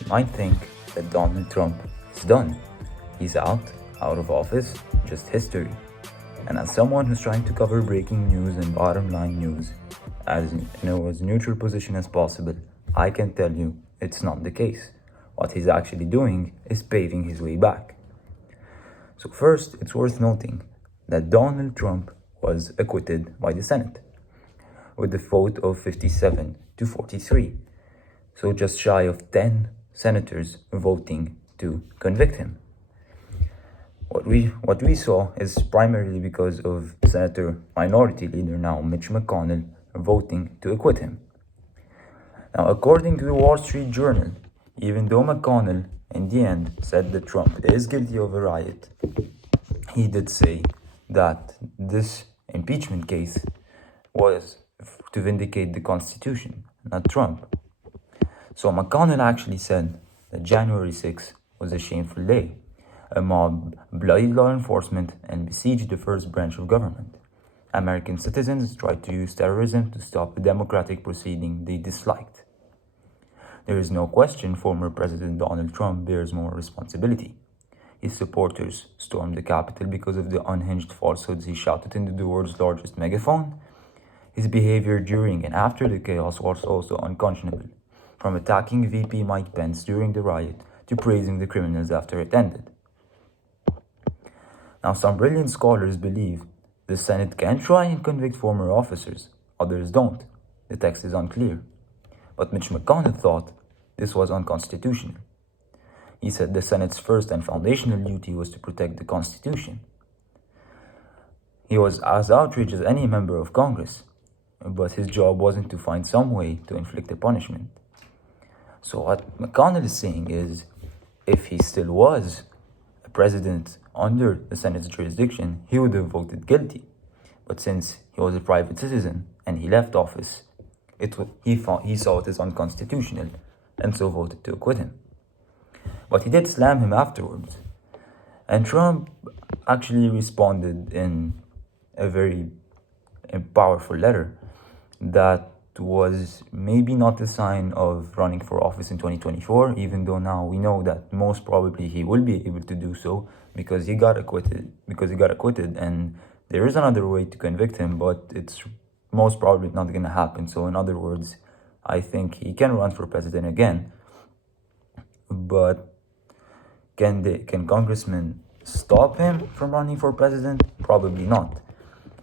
You might think that Donald Trump is done. He's out of office, just history. And as someone who's trying to cover breaking news and bottom line news as neutral position as possible, I can tell you it's not the case. What he's actually doing is paving his way back. So first, it's worth noting that Donald Trump was acquitted by the Senate with a vote of 57 to 43. So just shy of 10 senators voting to convict him. What we saw is primarily because of Senator Minority Leader now Mitch McConnell voting to acquit him. Now, according to the Wall Street Journal, even though McConnell in the end said that Trump is guilty of a riot, he did say that this impeachment case was to vindicate the Constitution, not Trump. So McConnell actually said that January 6th was a shameful day. A mob bloodied law enforcement and besieged the first branch of government. American citizens tried to use terrorism to stop a democratic proceeding they disliked. There is no question former President Donald Trump bears more responsibility. His supporters stormed the Capitol because of the unhinged falsehoods he shouted into the world's largest megaphone. His behavior during and after the chaos was also unconscionable, from attacking VP Mike Pence during the riot to praising the criminals after it ended. Now, some brilliant scholars believe the Senate can try and convict former officers, others don't. The text is unclear. But Mitch McConnell thought this was unconstitutional. He said the Senate's first and foundational duty was to protect the Constitution. He was as outraged as any member of Congress, but his job wasn't to find some way to inflict a punishment. So what McConnell is saying is, if he still was a president under the Senate's jurisdiction, he would have voted guilty. But since he was a private citizen and he left office, he saw it as unconstitutional and so voted to acquit him. But he did slam him afterwards. And Trump actually responded in a very powerful letter that was maybe not a sign of running for office in 2024, even though now we know that most probably he will be able to do so because he got acquitted, and there is another way to convict him, but it's most probably not going to happen. So in other words, I think he can run for president again, but can congressmen stop him from running for president? Probably not.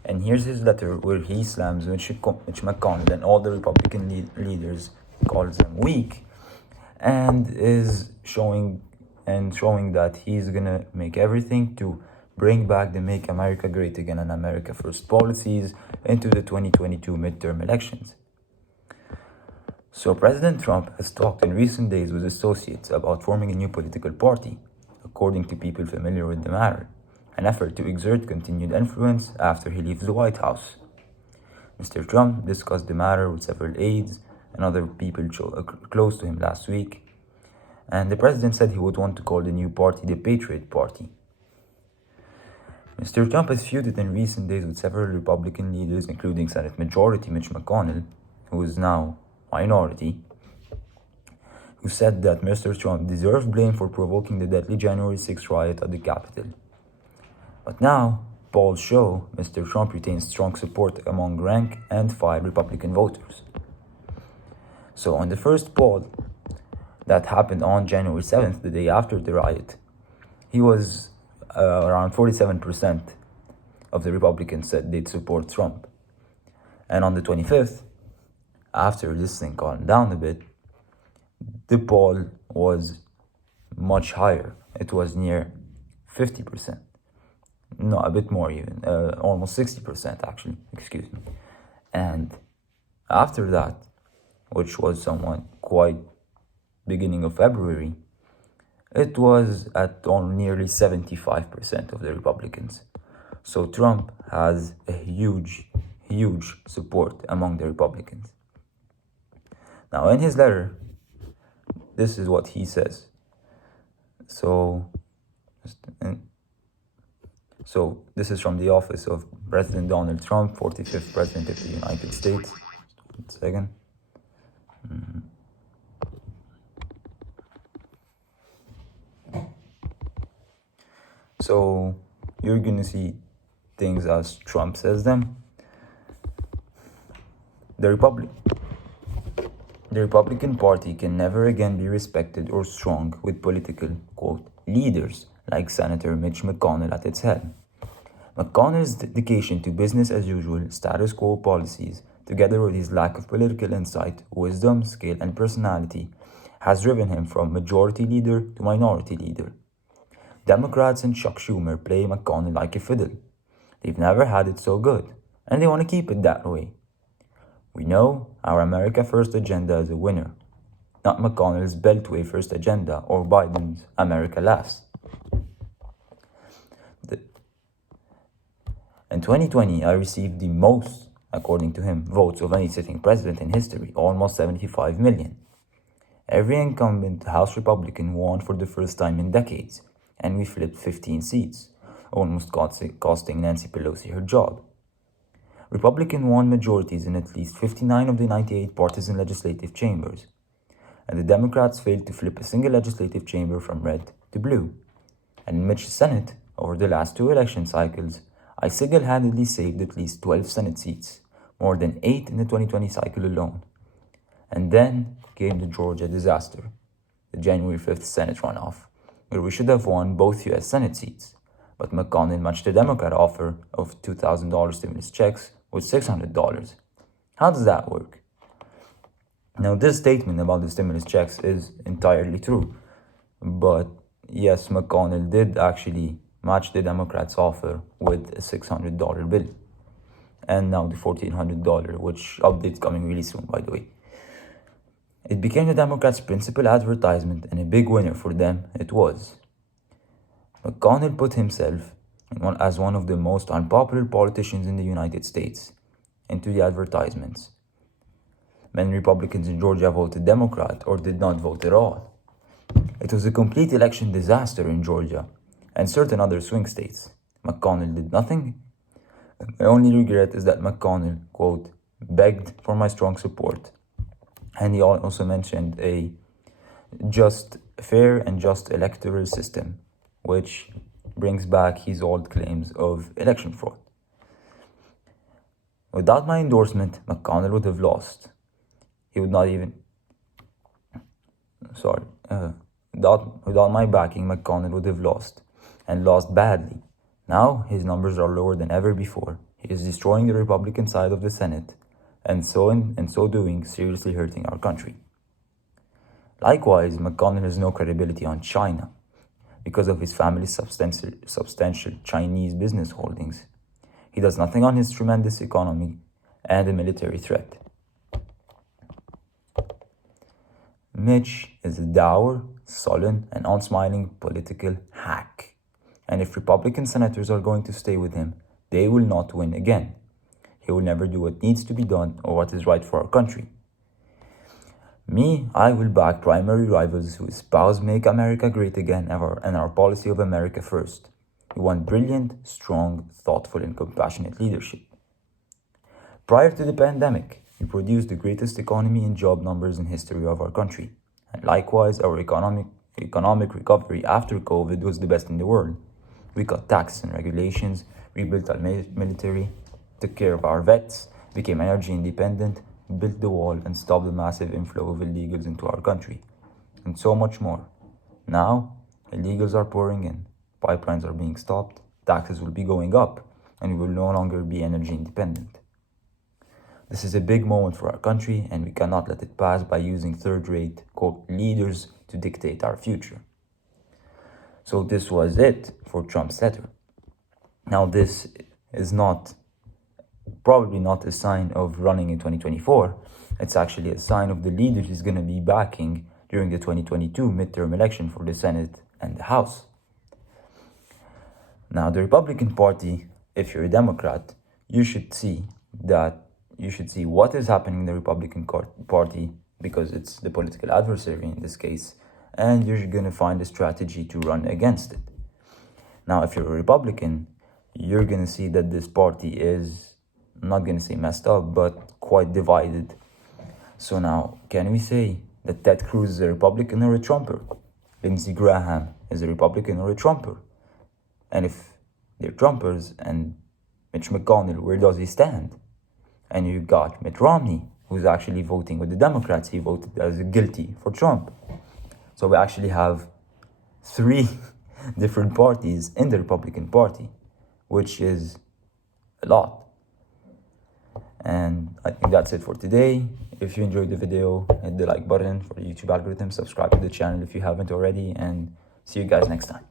And here's his letter where he slams Mitch McConnell and all the Republican leaders, calls them weak, and is showing that he's gonna make everything to bring back the Make America Great Again and America First policies into the 2022 midterm elections. So President Trump has talked in recent days with associates about forming a new political party, according to people familiar with the matter, an effort to exert continued influence after he leaves the White House. Mr. Trump discussed the matter with several aides and other people close to him last week, and the president said he would want to call the new party the Patriot Party. Mr. Trump has feuded in recent days with several Republican leaders, including Senate Majority Mitch McConnell, who is now minority, who said that Mr. Trump deserves blame for provoking the deadly January 6th riot at the Capitol. But now, polls show Mr. Trump retains strong support among rank and file Republican voters. So on the first poll that happened on January 7th, the day after the riot, he was around 47% of the Republicans said they'd support Trump. And on the 25th, after this thing calmed down a bit, the poll was much higher. It was near 50%. No, a bit more even, almost 60% actually, excuse me. And after that, which was somewhat quite beginning of February, it was at nearly 75% of the Republicans. So Trump has a huge support among the Republicans. Now in his letter, this is what he says. So this is from the office of President Donald Trump, 45th President of the United States. 1 second. So you're gonna see things as Trump says them. The Republican Party can never again be respected or strong with political, quote, leaders like Senator Mitch McConnell at its helm. McConnell's dedication to business as usual, status quo policies, together with his lack of political insight, wisdom, skill, and personality, has driven him from majority leader to minority leader. Democrats and Chuck Schumer play McConnell like a fiddle. They've never had it so good, and they want to keep it that way. We know our America First agenda is a winner, not McConnell's Beltway First agenda or Biden's America Last. In 2020, I received the most, according to him, votes of any sitting president in history, almost 75 million. Every incumbent House Republican won for the first time in decades, and we flipped 15 seats, almost costing Nancy Pelosi her job. Republican won majorities in at least 59 of the 98 partisan legislative chambers, and the Democrats failed to flip a single legislative chamber from red to blue. And in Mitch's Senate, over the last 2 election cycles, I single-handedly saved at least 12 Senate seats, more than 8 in the 2020 cycle alone. And then came the Georgia disaster, the January 5th Senate runoff, where we should have won both US Senate seats, but McConnell matched the Democrat offer of $2,000 stimulus checks with $600. How does that work? Now, this statement about the stimulus checks is entirely true, but yes, McConnell did actually match the Democrats' offer with a $600 bill, and now the $1,400, which update's coming really soon, by the way. It became the Democrats' principal advertisement, and a big winner for them it was. McConnell put himself as one of the most unpopular politicians in the United States into the advertisements. Many Republicans in Georgia voted Democrat or did not vote at all. It was a complete election disaster in Georgia and certain other swing states. McConnell did nothing. My only regret is that McConnell, quote, begged for my strong support. And he also mentioned a fair and just electoral system, which brings back his old claims of election fraud. Without my endorsement, McConnell would have lost. He would not even... Without my backing, McConnell would have lost, and lost badly. Now, his numbers are lower than ever before. He is destroying the Republican side of the Senate, and so doing, seriously hurting our country. Likewise, McConnell has no credibility on China because of his family's substantial Chinese business holdings. He does nothing on his tremendous economy and the military threat. Mitch is a dour, sullen, and unsmiling political hack. And if Republican senators are going to stay with him, they will not win again. He will never do what needs to be done or what is right for our country. Me, I will back primary rivals who espouse Make America Great Again and our policy of America First. We want brilliant, strong, thoughtful, and compassionate leadership. Prior to the pandemic, we produced the greatest economy and job numbers in history of our country. And likewise, our economic recovery after COVID was the best in the world. We cut taxes and regulations, rebuilt our military, took care of our vets, became energy independent, built the wall, and stopped the massive inflow of illegals into our country. And so much more. Now, illegals are pouring in, pipelines are being stopped, taxes will be going up, and we will no longer be energy independent. This is a big moment for our country, and we cannot let it pass by using third-rate, quote, leaders to dictate our future. So this was it for Trump's letter. Now, this is probably not a sign of running in 2024. It's actually a sign of the leaders he's going to be backing during the 2022 midterm election for the Senate and the House. Now, the Republican Party, if you're a Democrat, you should see what is happening in the Republican Party, because it's the political adversary in this case, and you're going to find a strategy to run against it. Now, if you're a Republican, you're going to see that this party is, I'm not going to say messed up, but quite divided. So now, can we say that Ted Cruz is a Republican or a Trumper? Lindsey Graham is a Republican or a Trumper? And if they're Trumpers and Mitch McConnell, where does he stand? And you got Mitt Romney, who's actually voting with the Democrats. He voted as guilty for Trump. So we actually have 3 different parties in the Republican Party, which is a lot. And I think that's it for today. If you enjoyed the video, hit the like button for the YouTube algorithm, subscribe to the channel if you haven't already, and see you guys next time.